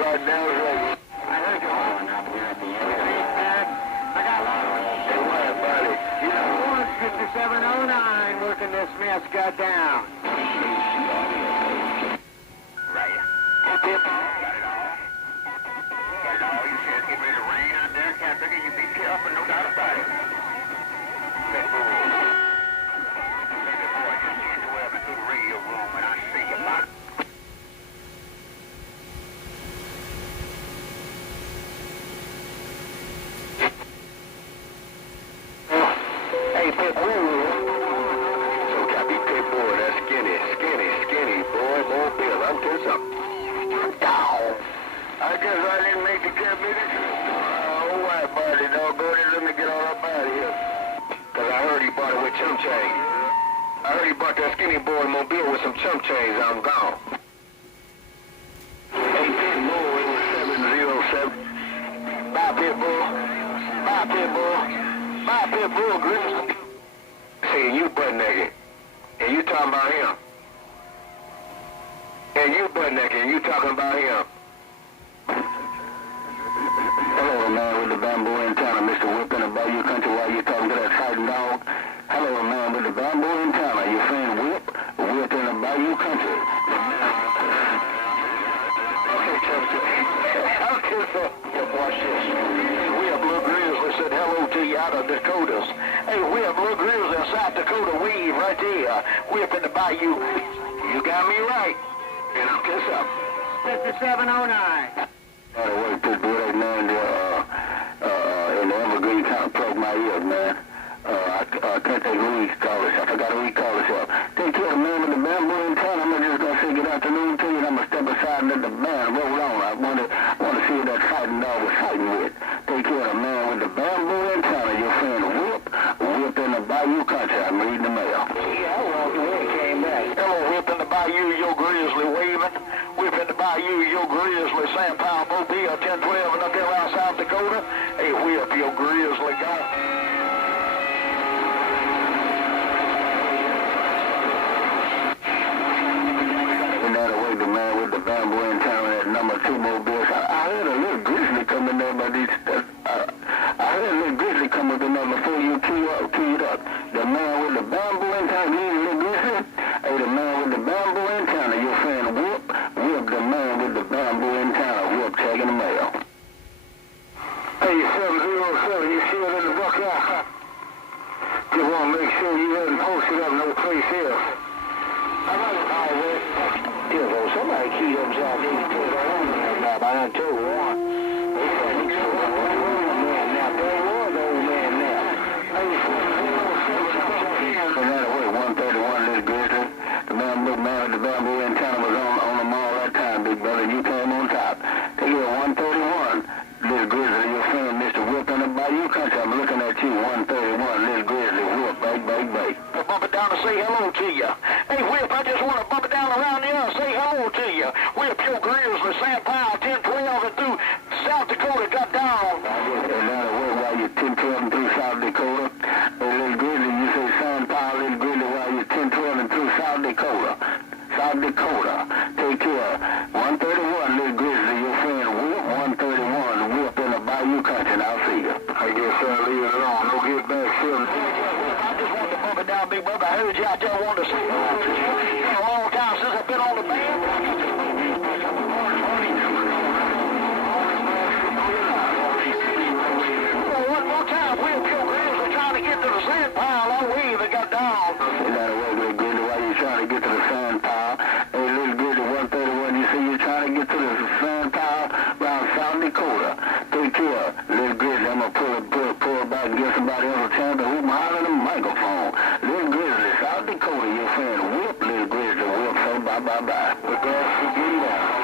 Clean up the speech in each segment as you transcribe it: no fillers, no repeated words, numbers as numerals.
right now. I heard you hollering up here at the end. I got a lot of room. Hey, what, buddy? You know, 5709 working this mess got down. right. Got it all. Got it all. You said it's getting ready to rain out there. Can't figure you be careful, no doubt about it. That boy. That boy just came to where I'm through the radio room and I see you about it. Hey, Pitbull. So copy Pitbull, that's skinny boy, mobile. I'm just up. Down. I guess I didn't make the 10 minutes. Oh, what, buddy? No, go ahead, let me get on up out of here. Cause I heard he bought it with chum chains. I heard he bought that skinny boy mobile with some chum chains. I'm gone. Hey, Pitbull, it was 707. Bye, Pitbull. Bye, Pitbull. Bye, Pitbull, Grizzly. See, you butt naked. And you talking about him. And you butt naked and you talking about him. Hello, man, with the bamboo antenna, Mr. Whip in the Bayou Country, while you talking to that fighting dog. Hello, man, with the bamboo antenna, your friend Whip in the Bayou Country. Okay, watch this. Whip, Little Grizzly said hello to you out of Dakotas. Hey, Whip, Little Grizzly in South Dakota, weave right there. Whip in the Bayou. You got me right. And I'll kiss up. 5709. By the way, Pitbull, that man in the Evergreen kind of plugged my ears, man. I can't think who he called us. I forgot who he called us up. Take care, man, with the bamboo in town. I'm just going to say good afternoon to you, and I'm going to step aside and let the band roll on. I want to see what that fighting dog was fighting with. Take care of the man with the bamboo in town, your friend Whip in the Bayou Country. I'm reading the mail. Yeah, I walked away and came back. Hello, Whip in the Bayou, your Grizzly waving. Whip in the Bayou, your Grizzly, Sam Powell, Mobile, 1012, and up there around South Dakota. Hey, Whip, your Grizzly gone. The man with the bamboo in town at number 2 Mobile. I heard a little grizzly coming there, but I heard a little grizzly coming in there before you keyed up. The man with the bamboo in town, he's a little grizzly. Hey, the man with the bamboo in town, your friend Whip, the man with the bamboo in town, Whip, tagging the mail. Hey, 707, you see it in the book now? Just want to make sure you hadn't posted up no place else. I like it, Whip. Yeah, well, somebody keyed up South East to their own man. I done told one. They said he's so old man now. They was old man now. Hey, 707. No matter what, 131, little grizzly. The man with the bamboo antenna was on the mall that time, big brother. You came on top. Take care, 131. Little grizzly, your friend, Mr. Whip in the Bayou Country. I'm looking at you, 131, little grizzly, Whip, bake. I bump it down to say hello to you. Hey, Whip, I just want to bump it down around here and say hello to you. Whip, your Grizzly, Sam Powell, 1012 and through South Dakota got down. And now while you're 1012 and through South Dakota, hey, little grizzly, you say Sam Powell, little grizzly, while you're 1012 and through South Dakota. Take care. 131, little grizzly, your friend Whip, 131, Whip in the Bayou Country, and I'll see you. I guess I'll leave it alone. No get back soon. I just wanted to bump it down, big brother. I heard you out there wanted to say hello to you. It's been a long time since I've been on the band. One more time, Whip, your Grizzly trying to get to the sand pile. That wave that got down. Is that a way, little grizzly, while you're trying to get to the sand pile? Hey, little grizzly, 131, you see you're trying to get to the sand pile around South Dakota. Take care, little grizzly. I'm going to pull back and get somebody else a chance to hoop and holler in the microphone. Little grizzly, South Dakota, your friend Whip, little grizzly, Whip, say bye. The grass should be down.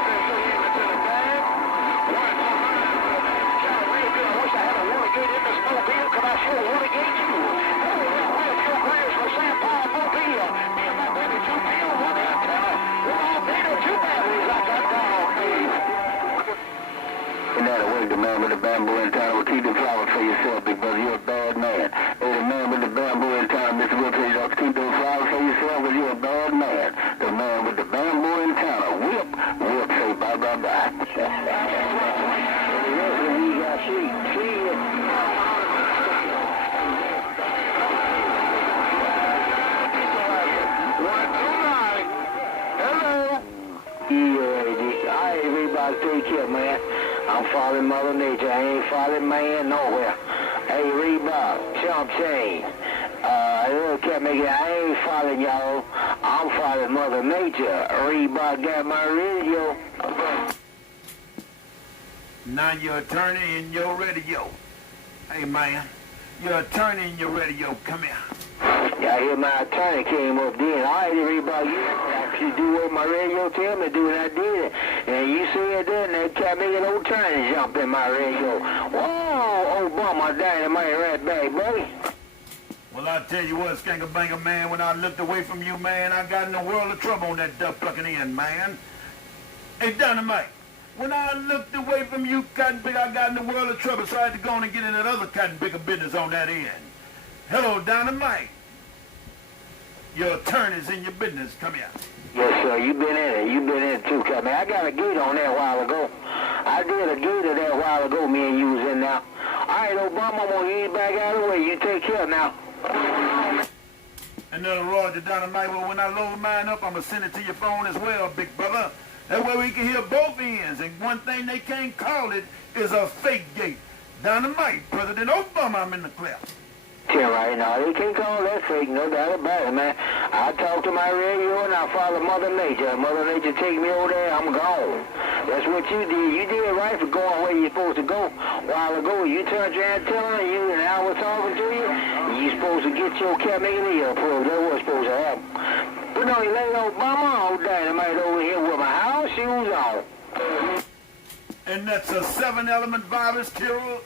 The man with the bamboo in town will keep the flowers for yourself, big brother. You're a bad man. Hey, the man with the bamboo in town, Mr. Whip, you don't keep those flowers for yourself, but you're a bad man. The man with the bamboo in town, Whip, say bye. We got see it. Hello. Yeah, all right, everybody take care, man. I'm following Mother Nature. I ain't following man nowhere. Hey, Reebok, Chump Chain. Look at me. I ain't following y'all. I'm following Mother Nature. Reebok got my radio. Now you're turning your radio. Hey, man. You're turning your radio. Come here. Yeah, I hear my attorney came up then. All right, everybody, you actually do what my radio tell me to do, and I did it. And you see it then, they kept making old attorney jump in my radio. Whoa, Obama dynamite right back, buddy. Well, I tell you what, Skankabanger, man, when I looked away from you, man, I got in a world of trouble on that duck plucking end, man. Hey, Dynamite, when I looked away from you, Cotton Picker, I got in a world of trouble, so I had to go on and get in that other Cotton Picker business on that end. Hello, Dynamite. Your attorney's in your business. Come here. Yes, sir. You been in it. You been in it too, Captain. I got a gate on that a while ago. I did a gate of that a while ago. Me and you was in now. All right, Obama, I'm gonna get you back out of the way. You take care now. Another Roger Dynamite. Well, when I load mine up, I'm gonna send it to your phone as well, big brother. That way we can hear both ends. And one thing they can't call it is a fake gate. Dynamite, President Obama, I'm in the clear. Yeah, right now. They can't call that fake, no doubt about it, man. I talk to my radio and I follow Mother Nature. Mother Nature take me over there, I'm gone. That's what you did. You did right for going where you're supposed to go. A while ago, you turned your antenna and you and I was talking to you. You supposed to get your cat making ear approved. That was supposed to happen. But no, you let Obama on Dynamite over here with my house shoes on. And that's a 7-element virus killer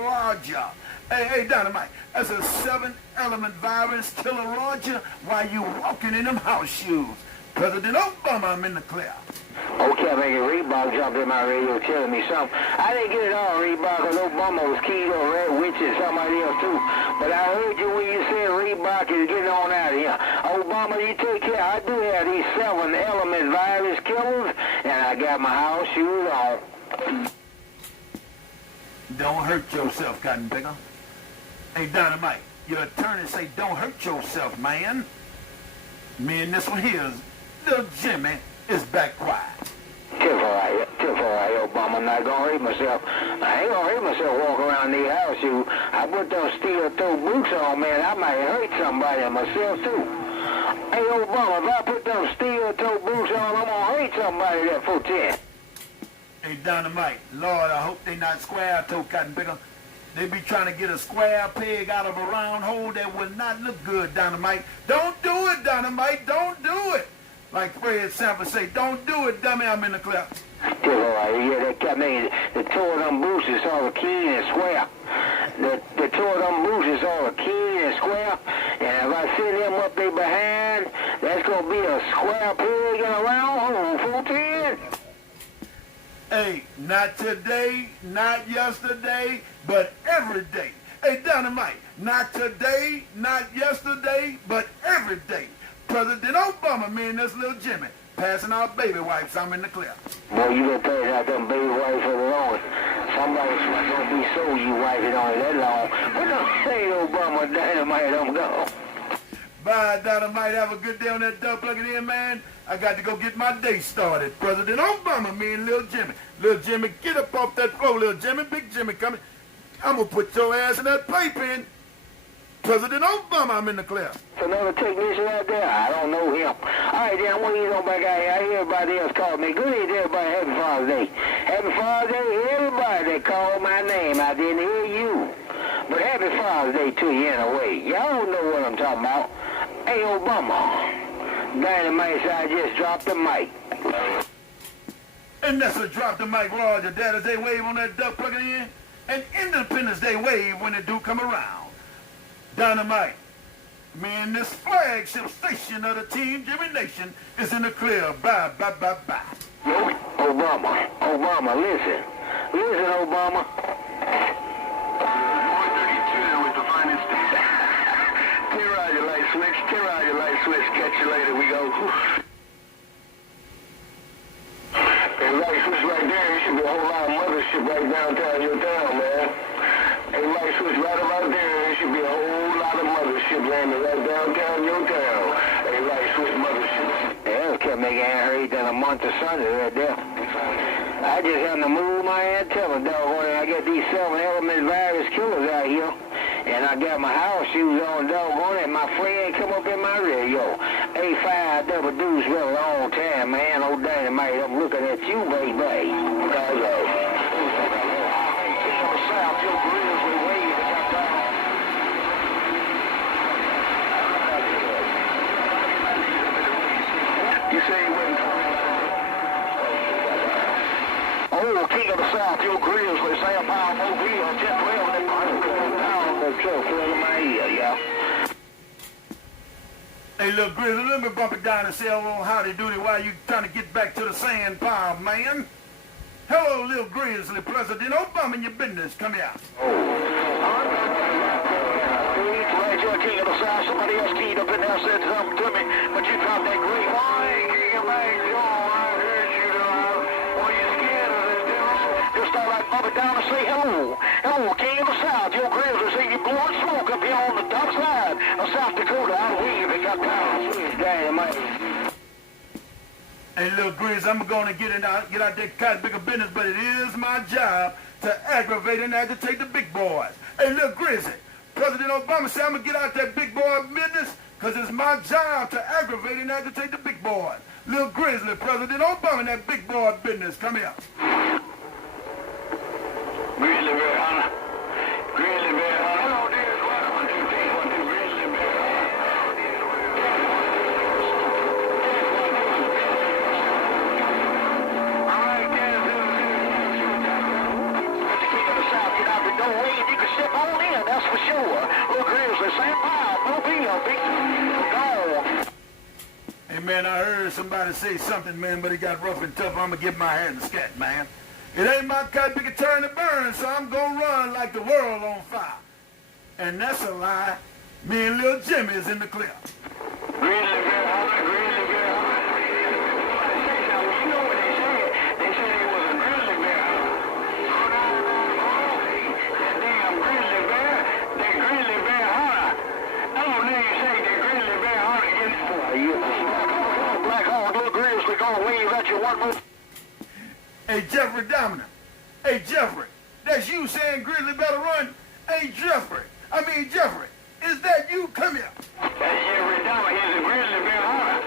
Roger. Hey, Dynamite, that's a 7-element virus killer Roger while you walking in them house shoes. President Obama, I'm in the clear. Okay, making Reebok jumped in my radio telling me something. I didn't get it all, Reebok, because Obama was keyed on Red Witch and somebody else too. But I heard you when you said Reebok is getting on out of here. Obama, you take care. I do have these 7-element virus killers, and I got my house shoes on. Don't hurt yourself, Cotton Picker. Hey, Dynamite, your attorney say don't hurt yourself, man. Me and this one here's little Jimmy is back quiet. Jeffery, Obama, I'm not gonna hurt myself. I ain't gonna hurt myself walking around these house shoes. I put those steel-toe boots on, man. I might hurt somebody and myself too. Hey, Obama, if I put those steel-toe boots on, I'm gonna hurt somebody that 410. Hey, Dynamite, Lord, I hope they not square-toe, Cotton Picker. They be trying to get a square peg out of a round hole that will not look good, Dynamite. Don't do it, Dynamite. Don't do it. Like Fred Sanford say, don't do it, dummy. I'm in the clear. Yeah, that cat me. The two of them boots is all keen and square. The two of them boots is all keen and square. And if I send them up there behind, that's gonna be a square peg in a round hole, 410. Hey, not today, not yesterday, but every day. Hey, Dynamite, not today, not yesterday, but every day. President Obama, me and this little Jimmy, passing out baby wipes. I'm in the clear. Boy, you been passing out them baby wipes for the longest. Somebody's gonna be so you wiping on it that long. But don't say Obama Dynamite, I'm gone. Bye, Dynamite. Have a good day on that duck plugging in, man. I got to go get my day started. President Obama, me and little Jimmy. Little Jimmy, get up off that floor, little Jimmy. Big Jimmy coming. I'm going to put your ass in that playpen. President Obama, I'm in the clear. Another technician out there? I don't know him. All right, then, I'm going to get on back out here. I hear everybody else call me. Good evening, everybody. Happy Father's Day. Happy Father's Day, everybody that called my name. I didn't hear you. But happy Father's Day to you in a way. Y'all know what I'm talking about. Hey, Obama. Dynamite, so I just dropped the mic. And that's a drop the mic, Roger. Daddy's Day wave on that duck plugging in. And Independence Day wave when it do come around. Dynamite, me and this flagship station of the Team Jimmy Nation is in the clear. Bye, bye, bye, bye. Yo, Obama, listen. Listen, Obama. 132 with the finest. Tear out your light switch. Tear out your light switch. Catch you later. We go. Hey, light switch right there. You should be whole lot of mothership right downtown your town, man. Hey, light switch right about there. There should be a whole lot of mothership landing right downtown your town. Hey, light switch mothership. Yeah, it kept making hurry done a month of Sunday right there. I just had to move my antenna, doggone it. I got these 7-element virus killers out here. And I got my house shoes on, doggone it. My friend come up in my radio. A5 double deuce for a long time, man. Old Dynamite, I'm looking at you, baby. South, your grills will wave at that time. You say you wouldn't come in? Oh, King of the South, your grills will say a power mobile, Jeffery, and down the truck in my ear, yeah. Hey, little Grizzly, let me bump it down and say hello, howdy doody while you trying to get back to the sand pile, man. Hello, little Grizzly. President Obama in your business. Come here. You're King of the South. Somebody else keyed up in there said something to me, but you dropped that great line. King of Joe, I heard you. Were you scared of this deal? Just start right bump it down and say hello. Hello, King of the South. Your Grizzly say you blowing smoke up here on the top side of South Dakota. I believe it got down. Dynamite. Hey, little Grizz, I'm going to get out that kind bigger business, but it is my job to aggravate and agitate the big boys. Hey, little Grizzly, President Obama said I'm going to get out that big boy business because it's my job to aggravate and agitate the big boys. Little Grizzly, President Obama in that big boy business. Come here. Grizzly Bear Hunter. Grizzly Bear Hunter. Hello, dear. What do you think? What do Grizzly Bear Hunter? That's for sure. Little Grizzly, same power, mobile, big gone. Hey, man, I heard somebody say something, man, but it got rough and tough. I'm going to get my hand in the scat, man. It ain't my cut big a turn to burn, so I'm going to run like the world on fire. And that's a lie. Me and Lil Jimmy is in the clear. Grizzly Bear Hunter, Grizzly Bear Hunter. You know what they said? They said it was a grizzly bear hunter. That damn grizzly bear, that grizzly bear hunter. I don't know you say that grizzly bear hunter getting Black Hawk, Little Grizzly, gonna wave at you one more. Hey, Jeffrey Domino. Hey, Jeffrey. That's you saying Grizzly better run? Hey, Jeffrey. Jeffrey. Is that you? Come here. That's Jeffery Dahmer. He's a grizzly bear hunter.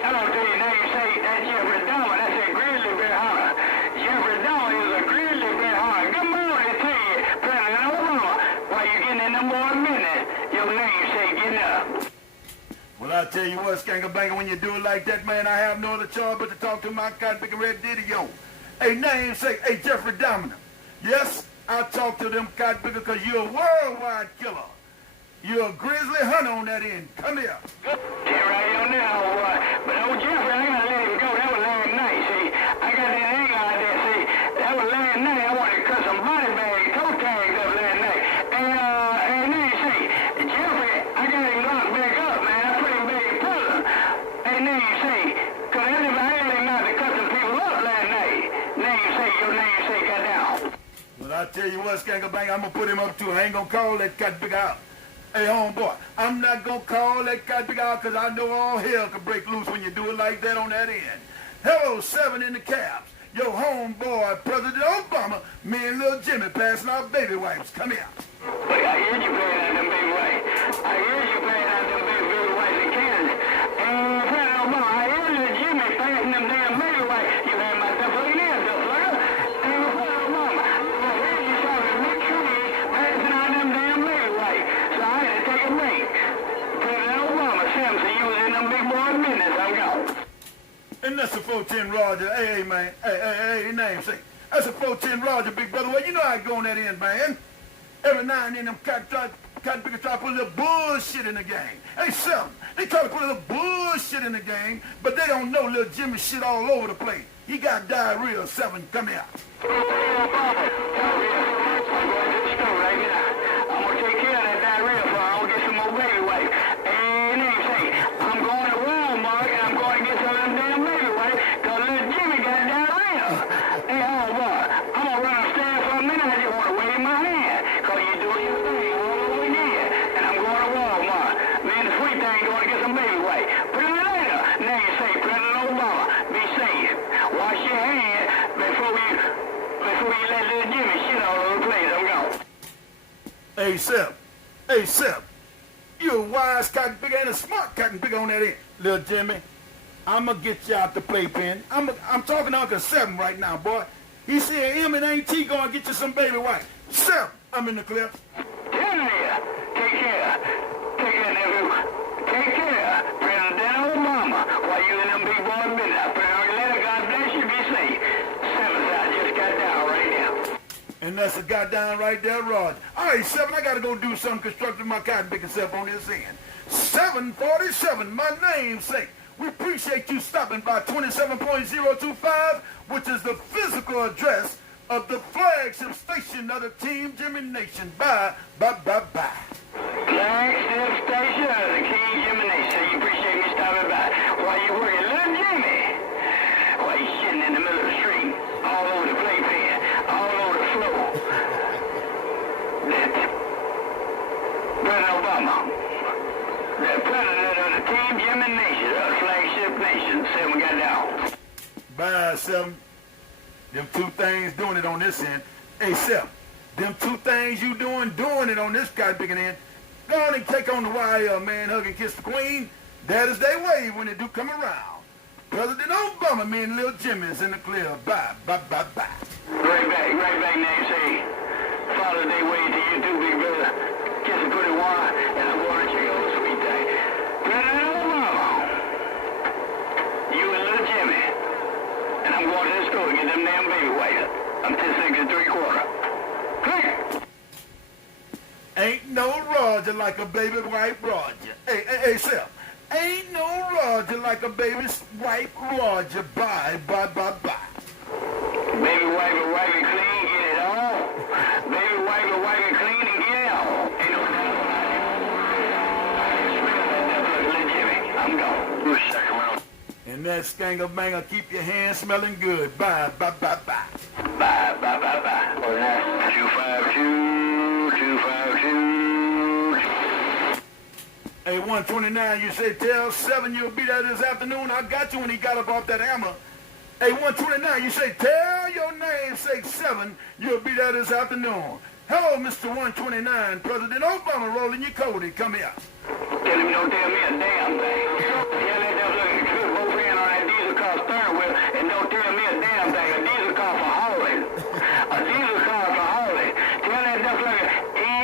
I don't tell you now. You say that's Jeffery Dahmer. That's a grizzly bear hunter. Jeffery Dahmer is a grizzly bear hunter. Good morning to you, President Obama. While you getting in them more minute, your name say getting up. Well, I tell you what, Skanker Banker, when you do it like that, man, I have no other choice but to talk to my cotton picking red ditty, yo. Hey, namesake, hey, Jeffrey Domino. Yes, I talk to them cotton pickers because you're a worldwide killer. You're a grizzly hunter on that end. Come here. Yeah, right on now, but old Jeffrey, I gotta let him go. That was last night, see. I got that hang out there, see. That was last night. I wanted to cut some body bags, toe tags up last night. And then, see, Jeffrey, I got him locked back up, man. I put him back in prison. And then you see, because I had him out to cut some people up last night. Now you say, your name say got down. Well, I tell you what, Skanker Banker, I'm going to put him up too. I ain't going to call that cotton picker out. Hey, homeboy, I'm not going to call that cotton picker out because I know all hell can break loose when you do it like that on that end. Hello, 7 in the cabs. Yo, homeboy, President Obama, me and Lil Jimmy passing out baby wipes. Come here. Hey, I hear you playing out them baby wipes. I hear you playing out them baby wipes in Kansas. And President Obama, I hear Lil Jimmy passing them damn baby wipes. You had my stuff in there, stuff like that. And President Obama, I hear you shouting at Nick Tree passing out them damn baby wipes. So I had to take a break. President Obama, Simpson, you was in them big boy business. I'm gone. And that's a 410 Roger. Hey, man. Hey, namesake. That's a 410 Roger, big brother. Well, you know how I go on that end, man. Every now and then them cotton pickers try to put a little bullshit in the game. Hey, Selma, they try to put a little bullshit in the game, but they don't know little Jimmy shit all over the place. He got diarrhea, 7. Come here. I'm going to the store right now. I'm going to take care of that diarrhea for I'm going to get some more baby wipes. And then say, I'm going to Walmart and I'm going to get some of them damn baby wipes because little Jimmy got diarrhea. Hey, oh, boy. Hey, Sep. Hey, Sep. You a wise cotton picker and a smart cotton picker on that end. Little Jimmy, I'm going to get you out the playpen. I'm talking to Uncle Seven right now, boy. He said him and Ain't T going to get you some baby white. Seven, I'm in the clip. Yeah, take care. Take care, nephew. Take care. President Obama, while you in them big boy business. President, God bless you, be safe. Seven, I just got down right now. And that's a goddamn right there, Rod. All right, Seven, I got to go do something constructive my cotton picking self on this end. 747, my namesake. We appreciate you stopping by 27.025, which is the physical address of the flagship station of the Team Jimmy Nation. Bye. Flagship station of the Team Jimmy Nation. You appreciate me stopping by. While you working, little Jimmy. While you sitting in the middle of the street, all over the playpen, all over the floor. That President Obama, the president of the Team Jimmy Nation, of the flagship nation, said we got down. Bye, Seven. Them two things doing it on this end. Hey, Seven, them two things you doing it on this cotton picking end. Go on and take on the wire, man, hug and kiss the queen. That is their wave when they do come around. President Obama, me and little Jimmy's in the clear. Bye. Right back, Nancy. Father's Day wave to you too, big brother. Kiss a pretty wine, and I'm going to check on the sweet thing. President Obama, you and little Jimmy, and I'm going to the store to get them damn baby white. I'm 10 seconds and 3/4. Click. Ain't no Roger like a baby white Roger. Hey, Seth. Ain't no Roger like a baby white Roger. Bye. Baby wipe it clean, get it all. Baby wipe it clean and get it all. Ain't no little Jimmy, I'm gone. Who's second round? And that skangle banger, keep your hands smelling good. Bye. Bye. Oh, that's 252. Hey, 129, you say tell 7 you'll be there this afternoon. I got you when he got up off that hammer. Hey, 129, you say tell your namesake 7 you'll be there this afternoon. Hello, Mr. 129, President Obama rolling your Cody. Come here. Tell him don't tell me a damn thing. Tell that devil looking good over in on that diesel car steering wheel and don't tell me a damn thing. A diesel car for hauling. A diesel car for hauling. Tell that devil looking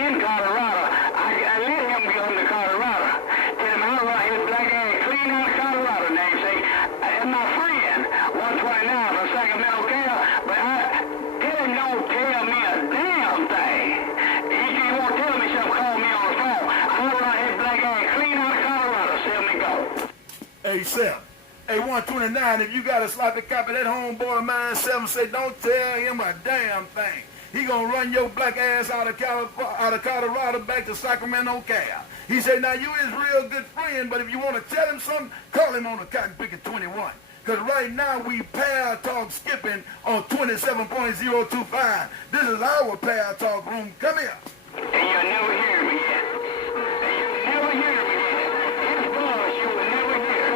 in Colorado. I let him go into Colorado. Tell him I'll run his black ass clean out of Colorado, namesake. And my friend, 129 from Sacramento, Cal, but tell him don't tell me a damn thing. If he won't tell me something, call me on the phone. I'll run his black ass clean out of Colorado. Sell me go. Hey, Seth. Hey, 129, if you got a sloppy copy, that homeboy of mine, 7, say don't tell him a damn thing. He gonna run your black ass out of Colorado back to Sacramento, Cal. He said, now you is real good friend, but if you want to tell him something, call him on the Cotton Picker 21. Because right now we power talk skipping on 27.025. This is our power talk room. Come here. And you'll never hear me yet. And you'll never hear me yet. His boss, you will never hear.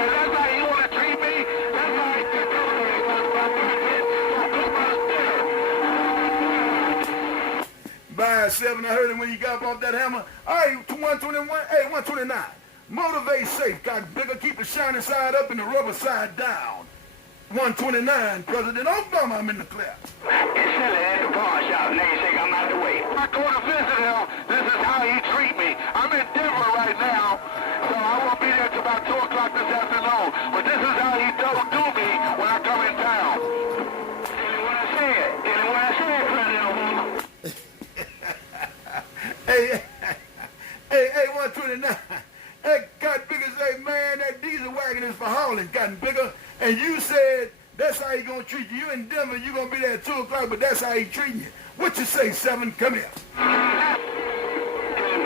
And that's how you want to treat me? That's how you do it. By 7, I heard him when he got off that hammer. All right, 121. Hey, 129. Motivate safe. Got bigger, keep the shiny side up and the rubber side down. 129, President Obama, I'm in the clear. It's silly at the pawn shop, namesake, I'm out the way. I'm going to visit him. This is how he treat me. I'm in Denver right now, so I won't be there till about 2 o'clock this afternoon. But this is how he don't do me when I come in town. Tell him when I say it. Tell him when I say it, President Obama. Hey, 129. That Cotton Picker say, man, that diesel wagon is for hauling, Cotton Picker. And you said that's how he gonna treat you. You in Denver, you gonna be there at 2 o'clock, but that's how he treating you. What you say, 7? Come here. Tell him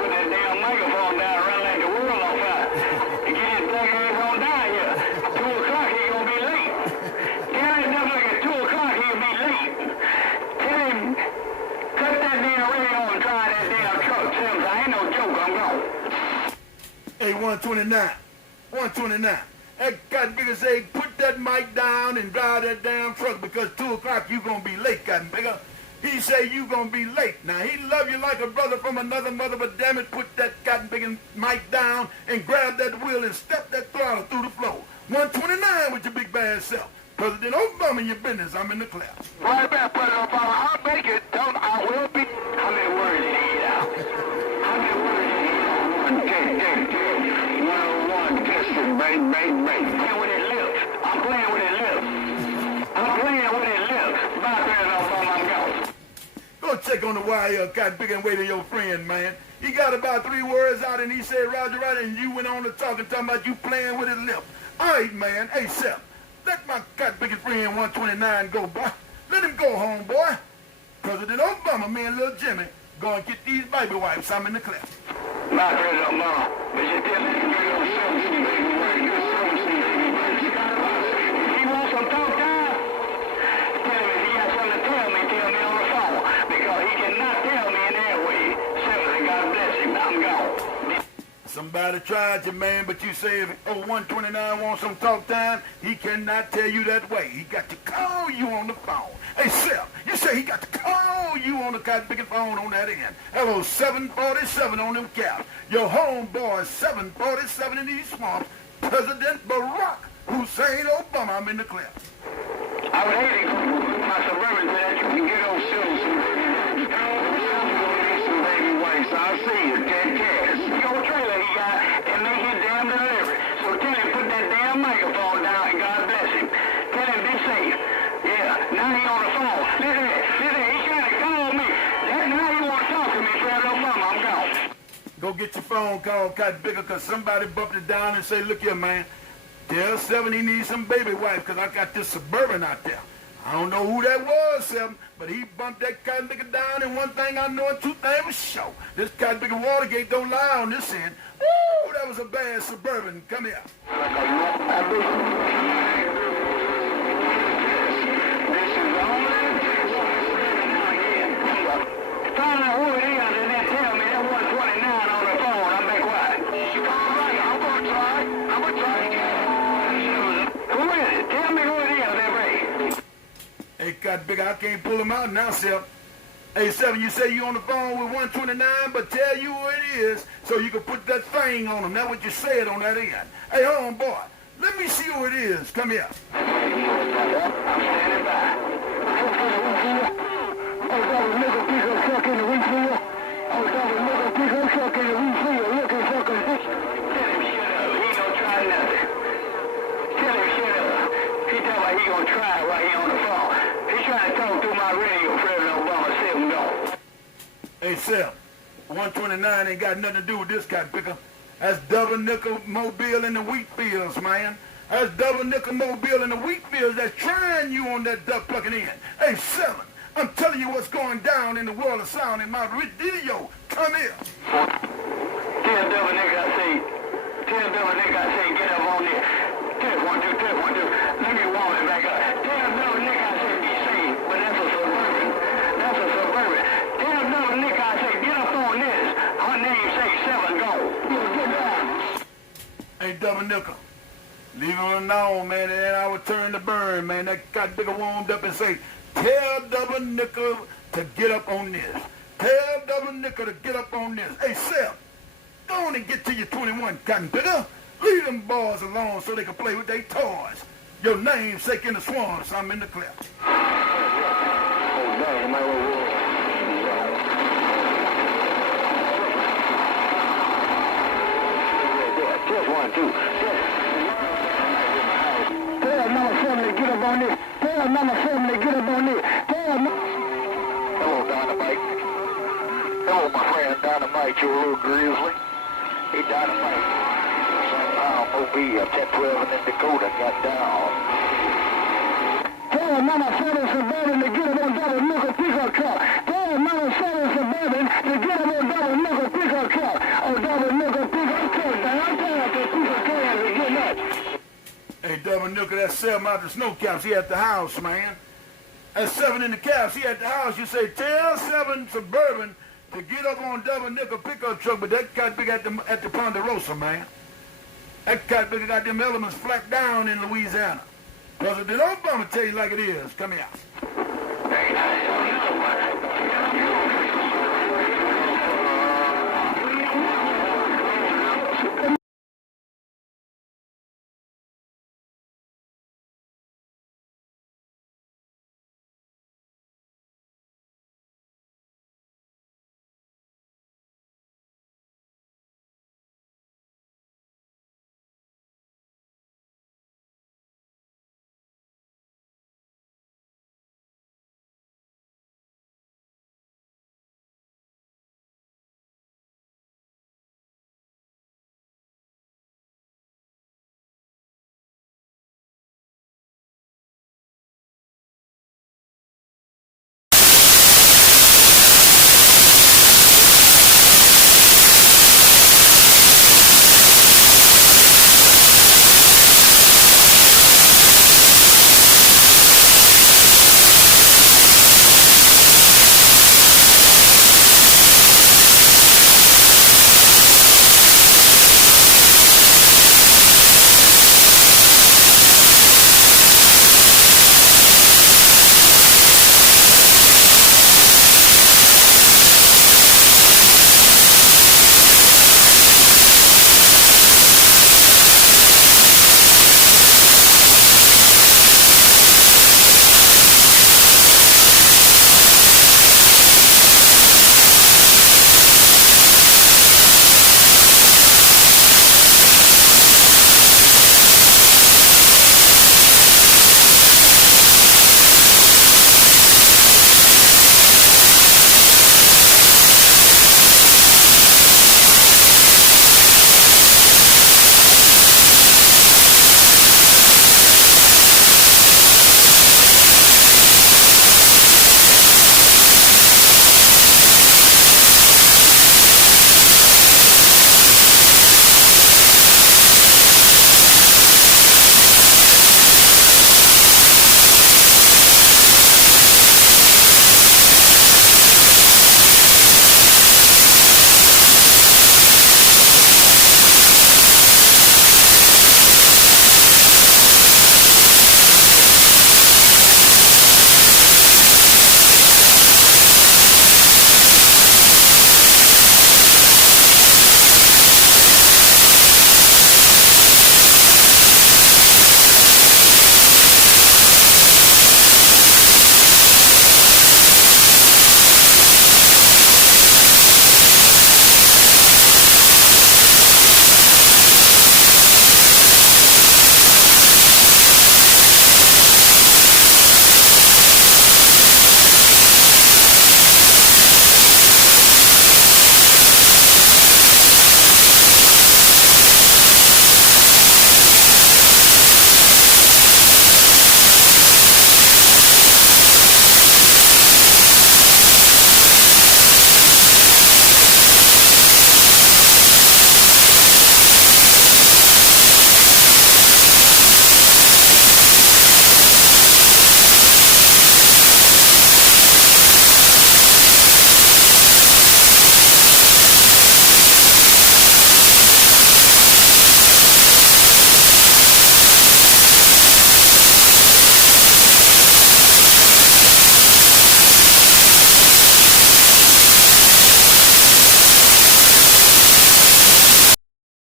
put that damn microphone down around like the world on fire. And get his black ass on down here. 2 o'clock, he gonna be late. Tell him that like at 2 o'clock, he'll be late. Tell him, cut that damn radio and try that damn truck. Tell him, I ain't no joke, I'm gone. Hey, 129. 129. That Cotton Picker say, put that mic down and drive that damn truck because 2 o'clock you gonna be late, Cotton Picker. He say you gonna be late. Now, he love you like a brother from another mother, but damn it, put that cotton picking mic down and grab that wheel and step that throttle through the floor. 129 with your big bad self. President Obama in your business. I'm in the class. Right back, President Obama. I'll make it. I will be. How many words did he get out? How many words did he get out? 101, testing, bang, bang, bang. Playing with his lips. I'm playing with his lips. I'm playing with his lips. Bye, President Obama. I'm going. Go check on the wire, cotton picking way to your friend, man. He got about 3 words out and he said, Roger, right, and you went on to talking about you playing with his lips. All right, man. Hey, Seth, let my cotton picking friend 129 go, boy. Let him go home, boy. President Obama, me and little Jimmy, go and get these baby wipes. I'm in the class. Bye, President Obama. But you tell me you got no service, baby, right? Good service, baby, right? He wants some talk time. Tell him if he got something to tell me on the phone. Because he cannot tell me in that way. Seriously, God bless him. I'm gone. Somebody tried you, man, but you say if 129 wants some talk time, he cannot tell you that way. He got to call you on the phone. Hey, Seth, you say he got to call you on the cotton picking phone on that end. Hello, 747 on them caps. Your homeboy, 747 in these swamps. President Barack Hussein Obama, I'm in the class. I would hate it for my suburban that you can get old citizens. Some baby whites, I'll see you, dead cats. The old trailer he got and make his damn delivery. So tell him put that damn microphone down and God bless him. Tell him be safe. Yeah, now he on the phone. Listen, he's trying to call me. Now he want to talk to me, President Obama. I'm gone. Go get your phone call, cotton picker, because somebody bumped it down and say, look here, man. Tell 7 he needs some baby wife because I got this Suburban out there. I don't know who that was, 7, but he bumped that cotton picker down, and one thing I know and 2 things was sure. This cotton picker Watergate don't lie on this end. Woo, that was a bad Suburban. Come here. This is the only now again. Find out who it is and then tell me that 129 on the phone. I'm back quiet. All right, I'm going to try. I'm going to try again. Who is it? Tell me who it is, that Ray. Hey, cotton picker, I can't pull him out now, 7. Hey, 7, you say you on the phone with 129, but tell you who it is so you can put that thing on him. That's what you said on that end. Hey, homeboy, let me see who it is. Come here. I'm standing by. Oh, that was nigga pickup truck in the refill. Oh, that was nigga pickup truck in the refill. Looking fucking bitch. Tell him shut up. He ain't gonna try nothing. Tell him shut up. He tell me he gonna try while he on the phone. He trying to talk through my radio, President Obama. Say him go. Hey, Seth, 129 ain't got nothing to do with this cotton picker. That's double nickel mobile in the wheat fields, man. That's double nickel mobile in the wheat fields that's trying you on that duck plucking in. Hey, 7, I'm telling you what's going down in the world of sound in my video. Come here. Tell double nigga I say, get up on there. Test 1, 2, test 1, 2. Let me warm it back up. Tell double nigga I say, be safe. But that's a Suburban. That's a Suburban. Tell double nigga I say, get up on this. Her name say 7, go. Get down. Hey, double nickel. Leave him alone, man, and then I would turn to burn, man. That cotton picker warmed up and say, tell double nickel to get up on this. Tell double nickel to get up on this. Hey, Seth, go on and get to your 21, cotton picker. Leave them boys alone so they can play with their toys. Your namesake in the swamps. I'm in the class. Just 1, 2. Tell Mama 7 to get up on this. Tell Mama 7 to get up on this. Tell Mama... Hello, Dynamite. Hello, my friend Dynamite, you little grizzly. Hey, Dynamite. Somehow, Mobile, 1012 in Dakota got down. Tell Mama 7 Suburban to get up on double nickel pickup truck. Tell Mama 7 Suburban to get up on double nickel pickup truck. Oh, double nickel pickup truck. Downtown to people cans and get nuts. Hey, double nickel, that's 7 out the snow caps. He at the house, man. That's 7 in the caps. He at the house. You say, tell 7 Suburban to get up on double nickel pickup truck, but that got big at the Ponderosa, man. That got big got them elements flat down in Louisiana. President Obama tell you like it is. Come here. Hey, you,